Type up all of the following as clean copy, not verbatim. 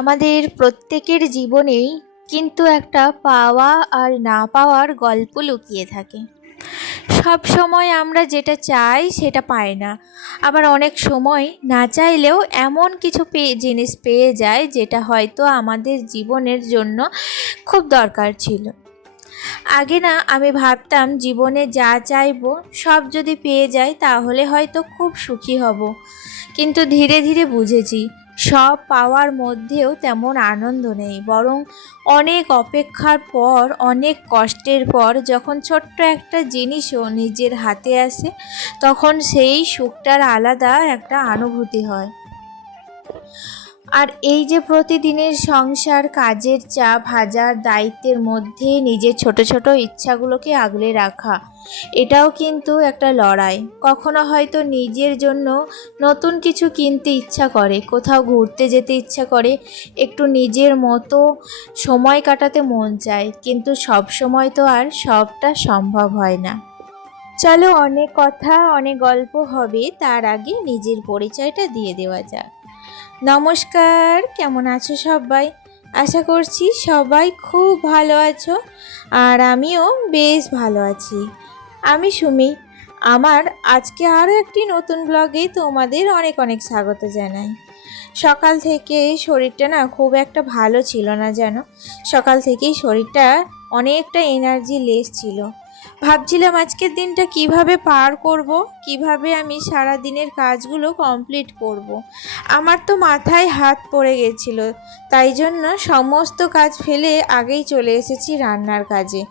আমাদের প্রত্যেকের জীবনেই কিন্তু একটা পাওয়া আর না পাওয়ার গল্প লুকিয়ে থাকে। সব সময় আমরা যেটা চাই সেটা পাই না, আবার অনেক সময় না চাইলেও এমন কিছু জিনিস পেয়ে যায় যেটা হয়তো আমাদের জীবনের জন্য খুব দরকার ছিল। আগে না আমি ভাবতাম জীবনে যা চাইবো সব যদি পেয়ে যাই তাহলে হয়তো খুব সুখী হব, কিন্তু ধীরে ধীরে বুঝেছি সব পাওয়ার মধ্যেও তেমন আনন্দ নেই, বরং অনেক অপেক্ষার পর, অনেক কষ্টের পর যখন ছোট্ট একটা জিনিসও নিজের হাতে আসে তখন সেই সুখটার আলাদা একটা অনুভূতি হয়। আর এই যে প্রতিদিনের সংসার, কাজের চাপ, হাজার দায়িত্বের মধ্যে নিজের ছোট ছোট ইচ্ছাগুলোকে আগলে রাখা, এটাও কিন্তু একটা লড়াই। কখনো হয়তো নিজের জন্য নতুন কিছু কিনতে ইচ্ছা করে, কোথাও ঘুরতে যেতে ইচ্ছা করে, একটু নিজের মতো সময় কাটাতে মন চায়, কিন্তু সব সময় তো আর সবটা সম্ভব হয় না। চলো, অনেক কথা অনেক গল্প হবে, তার আগে নিজের পরিচয়টা দিয়ে দেওয়া যাক। নমস্কার, কেমন আছো সবাই? আশা করছি সবাই খুব ভালো আছো, আর আমিও বেশ ভালো আছি। আমি সুমি। আমার আজকে আরও একটি নতুন ব্লগে তোমাদের অনেক অনেক স্বাগত জানাই। সকাল থেকে শরীরটা না খুব একটা ভালো ছিল না, যেন সকাল থেকেই শরীরটা অনেকটা এনার্জি লেস ছিল। ভাবছিলাম আজকের দিনটা কিভাবে পার করব, কিভাবে আমি সারা দিনের কাজগুলো কমপ্লিট করব। আমার তো মাথায় হাত পড়ে গেছিল, তাই জন্য সমস্ত কাজ ফেলে আগেই চলে এসেছি রান্নার কাজে।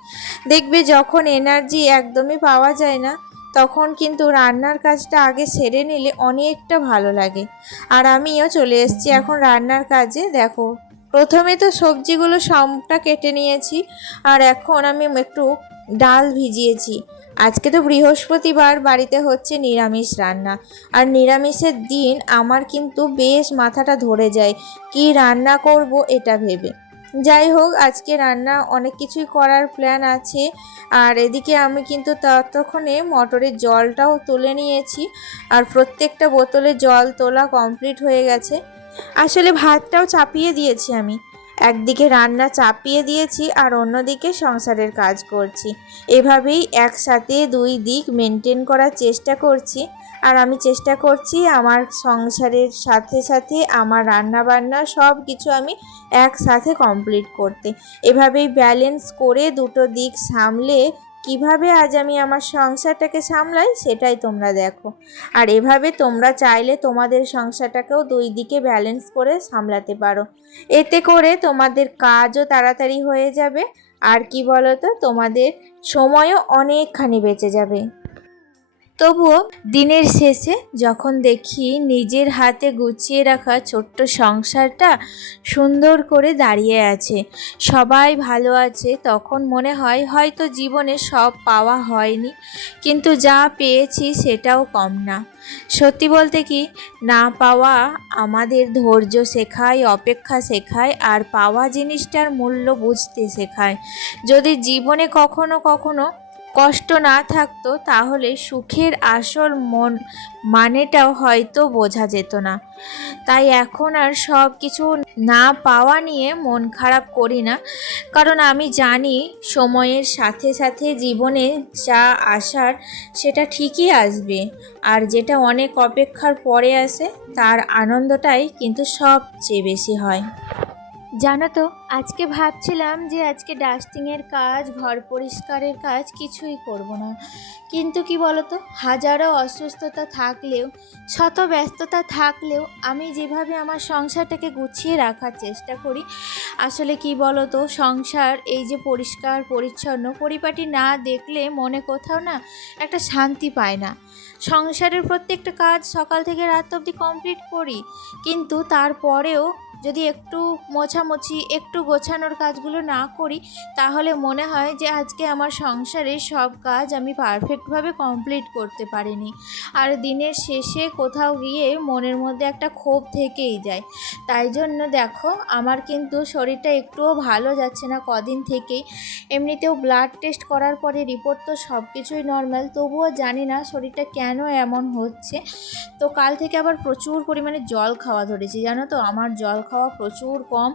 দেখবে যখন এনার্জি একদমই পাওয়া যায় না তখন কিন্তু রান্নার কাজটা আগে সেরে নিলে অনেকটা ভালো লাগে। আর আমিও চলে এসেছি এখন রান্নার কাজে। দেখো, প্রথমে তো সবজিগুলো সবটা কেটে নিয়েছি, আর এখন আমি একটু ডাল ভিজিয়েছি। আজকে তো বৃহস্পতিবার, বাড়িতে হচ্ছে নিরামিষ রান্না, আর নিরামিষের দিন আমার কিন্তু বেশ মাথাটা ধরে যায় কি রান্না করব এটা ভেবে। যাই হোক, আজকে রান্না অনেক কিছুই করার প্ল্যান আছে। আর এদিকে আমি কিন্তু ততক্ষণে মটরের জলটাও তুলে নিয়েছি, আর প্রত্যেকটা বোতলে জল তোলা কমপ্লিট হয়ে গেছে। আসলে ভাতটাও চাপিয়ে দিয়েছি আমি, একদিকে রান্না চাপিয়ে দিয়েছি আর অন্যদিকে সংসারের কাজ করছি। এভাবেই একসাথে দুই দিক মেনটেন করার চেষ্টা করছি। আর আমি চেষ্টা করছি আমার সংসারের সাথে সাথে আমার রান্না বান্না সব কিছু আমি একসাথে কমপ্লিট করতে। এভাবেই ব্যালেন্স করে দুটো দিক সামলে কিভাবে আজ আমি আমার সংসারটাকে সামলাই সেটাই তোমরা দেখো। আর এভাবে তোমরা চাইলে তোমাদের সংসারটাকেও দুই দিকে ব্যালেন্স করে সামলাতে পারো। এতে করে তোমাদের কাজও তাড়াতাড়ি হয়ে যাবে, আর কি বলো তো, তোমাদের সময়ও অনেকখানি বেঁচে যাবে। তবুও দিনের শেষে যখন দেখি নিজের হাতে গুছিয়ে রাখা ছোট্ট সংসারটা সুন্দর করে দাঁড়িয়ে আছে, সবাই ভালো আছে, তখন মনে হয় হয়তো জীবনে সব পাওয়া হয়নি, কিন্তু যা পেয়েছি সেটাও কম না। সত্যি বলতে কি, না পাওয়া আমাদের ধৈর্য শেখায়, অপেক্ষা শেখায়, আর পাওয়া জিনিসটার মূল্য বুঝতে শেখায়। যদি জীবনে কখনো কখনো কষ্ট না থাকতো তাহলে সুখের আসল মানেটাও হয়তো বোঝা যেত না। তাই এখন আর সব কিছু না পাওয়া নিয়ে মন খারাপ করি না, কারণ আমি জানি সময়ের সাথে সাথে জীবনে যা আসার সেটা ঠিকই আসবে, আর যেটা অনেক অপেক্ষার পরে আসে তার আনন্দটাই কিন্তু সবচেয়ে বেশি হয়। জানো তো, আজকে ভাবছিলাম যে আজকে ডাস্টিংয়ের কাজ, ঘর পরিষ্কারের কাজ কিছুই করব না, কিন্তু কি বলতো, হাজারো অসুস্থতা থাকলেও, শত ব্যস্ততা থাকলেও আমি যেভাবে আমার সংসারটাকে গুছিয়ে রাখার চেষ্টা করি, আসলে কি বলতো, সংসার এই যে পরিষ্কার পরিচ্ছন্ন পরিপাটি না দেখলে মনে কোথাও না একটা শান্তি পায় না। সংসারের প্রত্যেকটা কাজ সকাল থেকে রাত অবধি কমপ্লিট করি, কিন্তু তারপরেও যদি একটু মোছামুছি, একটু গোছানোর কাজগুলো না করি তাহলে মনে হয় যে আজকে আমার সংসারের সব কাজ আমি পারফেক্টভাবে কমপ্লিট করতে পারিনি। আর দিনের শেষে কোথাও গিয়ে মনের মধ্যে একটা ক্ষোভ থেকেই যায়। তাই জন্য দেখো, আমার কিন্তু শরীরটা একটুও ভালো যাচ্ছে না কদিন থেকেই। এমনিতেও ব্লাড টেস্ট করার পরে রিপোর্ট তো সব কিছুই নর্মাল, তবুও জানি না শরীরটা কেন এমন হচ্ছে। তো কাল থেকে আবার প্রচুর পরিমাণে জল খাওয়া ধরেছি, জানো তো, আমার জল খাওয়া খাওয়া প্রচুর কম,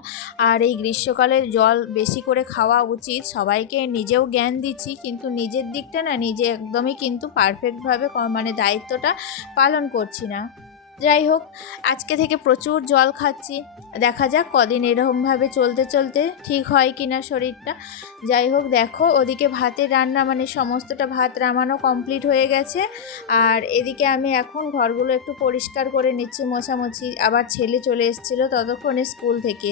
আর এই গ্রীষ্মকালে জল বেশি করে খাওয়া উচিত। সবাইকে নিজেও জ্ঞান দিচ্ছি, কিন্তু নিজের দিকটা না নিজে একদমই কিন্তু পারফেক্টভাবে মানে দায়িত্বটা পালন করছি না। যাই হোক, আজকে থেকে প্রচুর জল খাচ্ছি, দেখা যাক কদিন এরকমভাবে চলতে চলতে ঠিক হয় কিনা শরীরটা। যাই হোক, দেখো ওদিকে ভাতের রান্না মানে সমস্তটা ভাত রামানো কমপ্লিট হয়ে গেছে, আর এদিকে আমি এখন ঘরগুলো একটু পরিষ্কার করে নিচ্ছি, মোছামুছি। আবার ছেলে চলে এসেছিলো ততক্ষণে স্কুল থেকে,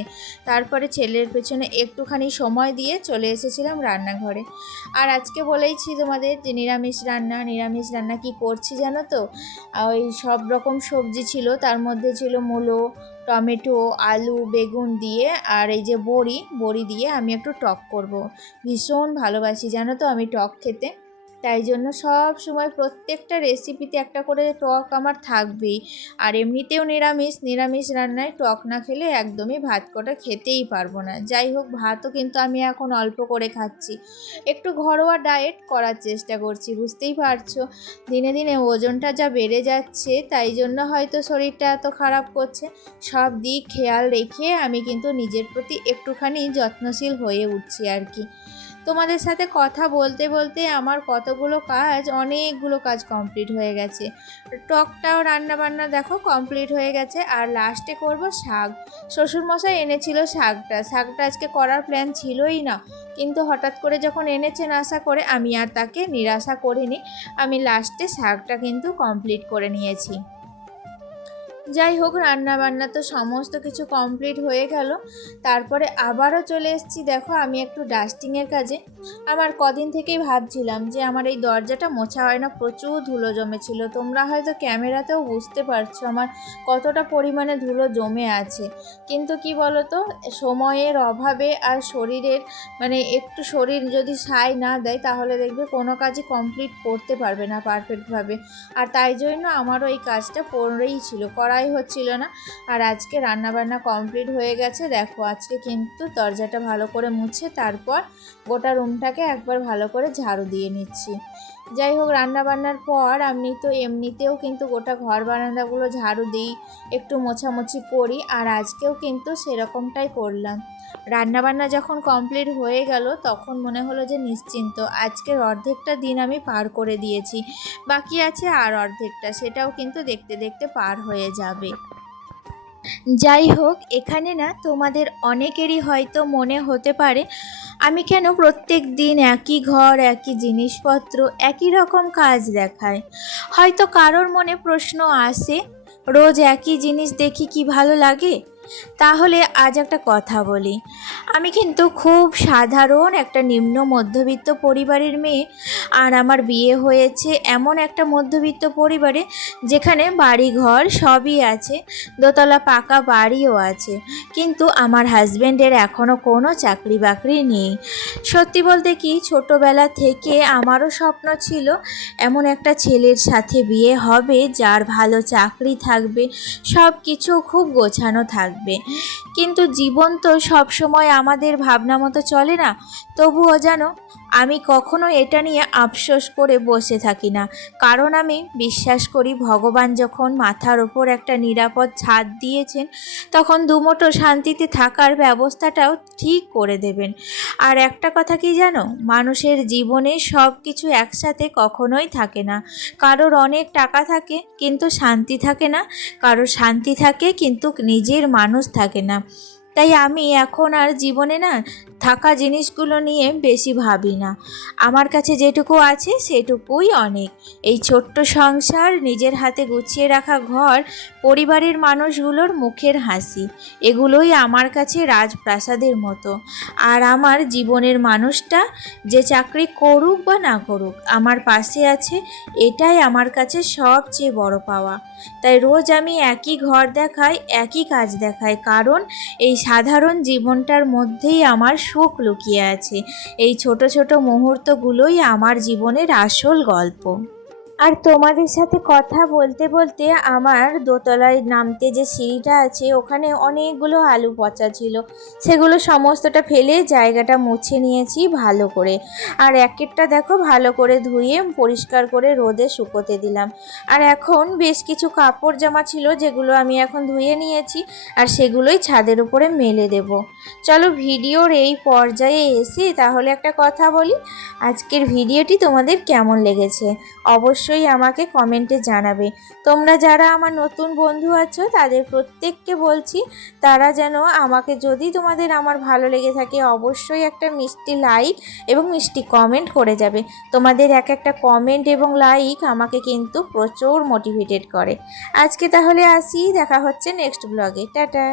তারপরে ছেলের পেছনে একটুখানি সময় দিয়ে চলে এসেছিলাম রান্নাঘরে। আর আজকে বলেইছি তোমাদের যে নিরামিষ রান্না কি করছি জানো তো? ওই সব রকম সবজি ছিল, তার মধ্যে ছিল মূলো, টমেটো, আলু, বেগুন দিয়ে, আর এই যে বড়ি দিয়ে আমি একটু টক করব। ভীষণ ভালোবাসি জানো তো আমি টক খেতে, তাই জন্য সব সময় প্রত্যেকটা রেসিপিতে একটা করে টক আমার থাকবেই। আর এমনিতেও নিরামিষ রান্নায় টক না খেলে একদমই ভাত কটা খেতেই পারবো না। যাই হোক, ভাতও কিন্তু আমি এখন অল্প করে খাচ্ছি, একটু ঘরোয়া ডায়েট করার চেষ্টা করছি। বুঝতেই পারছো দিনে দিনে ওজনটা যা বেড়ে যাচ্ছে, তাই জন্য হয়তো শরীরটা এত খারাপ করছে। সব দিক খেয়াল রেখে আমি কিন্তু নিজের প্রতি একটুখানি যত্নশীল হয়ে উঠছি আর কি। তোমাদের সাথে কথা বলতে বলতে আমার অনেকগুলো কাজ কমপ্লিট হয়ে গেছে। টকটাও রান্নাবান্না দেখো কমপ্লিট হয়ে গেছে, আর লাস্টে করব শাক। শ্বশুরমশাই এনেছিল শাকটা আজকে করার প্ল্যান ছিলই না, কিন্তু হঠাৎ করে যখন এনেছেন আশা করে, আমি আর তাকে নিরাশা করিনি, আমি লাস্টে শাকটা কিন্তু কমপ্লিট করে নিয়েছি। যাই হোক, রান্নাবান্না তো সমস্ত কিছু কমপ্লিট হয়ে গেল, তারপরে আবারও চলে এসেছি। দেখো আমি একটু ডাস্টিংয়ের কাজে। আমার কদিন থেকেই ভাবছিলাম যে আমার এই দরজাটা মোছা হয় না, প্রচুর ধুলো জমেছিল। তোমরা হয়তো ক্যামেরাতেও বুঝতে পারছো আমার কতটা পরিমাণে ধুলো জমে আছে, কিন্তু কি বলো তো, সময়ের অভাবে আর শরীরের মানে একটু শরীর যদি সায় না দেয় তাহলে দেখবে কোনো কাজই কমপ্লিট করতে পারবে না পারফেক্টভাবে। আর তাই জন্য আমারও এই কাজটা পড়েই ছিল, করাই হচ্ছিল না। আর আজকে রান্নাবান্না কমপ্লিট হয়ে গেছে। দেখো আজকে কিন্তু দরজাটা ভালো করে মুছে তারপর গোটা রুমটাকে একবার ভালো করে ঝাড়ু দিয়ে নিচ্ছি। যাই হোক, রান্নাবান্নার পর আমি তো এমনিতেও কিন্তু গোটা ঘর বারান্দাগুলো ঝাড়ু দিই, একটু মোছামুছি করি, আর আজকেও কিন্তু সেরকমটাই করলাম। রান্নাবান্না যখন কমপ্লিট হয়ে গেল তখন মনে হলো যে নিশ্চিন্ত, আজকের অর্ধেকটা দিন আমি পার করে দিয়েছি, বাকি আছে আর অর্ধেকটা, সেটাও কিন্তু দেখতে দেখতে পার হয়ে যাবে। যাই হোক, এখানে না তোমাদের অনেকেরই হয়তো মনে হতে পারে আমি কেন প্রত্যেক দিন একই ঘর, একই জিনিসপত্র, একই রকম কাজ দেখাই। হয়তো কারোর মনে প্রশ্ন আসে, রোজ একই জিনিস দেখি কি ভালো লাগে? তাহলে আজ একটা কথা বলি, আমি কিন্তু খুব সাধারণ একটা নিম্ন মধ্যবিত্ত পরিবারের মেয়ে, আর আমার বিয়ে হয়েছে এমন একটা মধ্যবিত্ত পরিবারে যেখানে বাড়ি ঘর সবই আছে, দোতলা পাকা বাড়িও আছে, কিন্তু আমার হাজব্যান্ডের এখনও কোনো চাকরি বাকরি নেই। সত্যি বলতে কি, ছোটোবেলা থেকে আমারও স্বপ্ন ছিল এমন একটা ছেলের সাথে বিয়ে হবে যার ভালো চাকরি থাকবে, সব কিছু খুব গোছানো থাকবে। কিন্তু জীবন তো সবসময় আমাদের ভাবনা মতো চলে না। তবুও জানো, আমি কখনো এটা নিয়ে আফসোস করে বসে থাকি না, কারণ আমি বিশ্বাস করি ভগবান যখন মাথার ওপর একটা নিরাপদ ছাদ দিয়েছেন তখন দুমুঠো শান্তিতে থাকার ব্যবস্থাটাও ঠিক করে দেবেন। আর একটা কথা কি জানো, মানুষের জীবনে সব কিছু একসাথে কখনোই থাকে না। কারোর অনেক টাকা থাকে কিন্তু শান্তি থাকে না, কারোর শান্তি থাকে কিন্তু নিজের মানুষ থাকে না। তাই আমি এখন আর জীবনে না থাকা জিনিসগুলো নিয়ে বেশি ভাবি না, আমার কাছে যেটুকু আছে সেটুকুই অনেক। এই ছোট্ট সংসার, নিজের হাতে গুছিয়ে রাখা ঘর, পরিবারের মানুষগুলোর মুখের হাসি, এগুলোই আমার কাছে রাজপ্রাসাদের মতো। আর আমার জীবনের মানুষটা যে চাকরি করুক বা না করুক আমার পাশে আছে, এটাই আমার কাছে সবচেয়ে বড় পাওয়া। তাই রোজ আমি একই ঘর দেখাই, একই কাজ দেখাই, কারণ এই সাধারণ জীবনটার মধ্যেই আমার সুখ লুকিয়ে আছে। এই ছোট ছোট মুহূর্তগুলোই আমার জীবনের আসল গল্প। আর তোমাদের সাথে কথা বলতে বলতে আমার দোতলায় নামতে যে সিঁড়িটা আছে ওখানে অনেকগুলো আলু পচা ছিল, সেগুলো সমস্তটা ফেলে জায়গাটা মুছে নিয়েছি ভালো করে। আর এক একটা দেখো ভালো করে ধুয়ে পরিষ্কার করে রোদে শুকোতে দিলাম। আর এখন বেশ কিছু কাপড় জামা ছিল যেগুলো আমি এখন ধুয়ে নিয়েছি, আর সেগুলোই ছাদের উপরে মেলে দেব। চলো ভিডিওর এই পর্যায়ে এসে তাহলে একটা কথা বলি, আজকের ভিডিওটি তোমাদের কেমন লেগেছে অবশ্যই আমাকে কমেন্টে জানাবে। তোমরা যারা আমার নতুন বন্ধু আছো তাদের প্রত্যেককে বলছি তারা যেন আমাকে, যদি তোমাদের আমার ভালো লেগে থাকে, অবশ্যই একটা মিষ্টি লাইক এবং মিষ্টি কমেন্ট করে যাবে। তোমাদের এক একটা কমেন্ট এবং লাইক আমাকে কিন্তু প্রচুর মোটিভেটেড করে। আজকে তাহলে আসি, দেখা হচ্ছে নেক্সট ব্লগে। টাটা।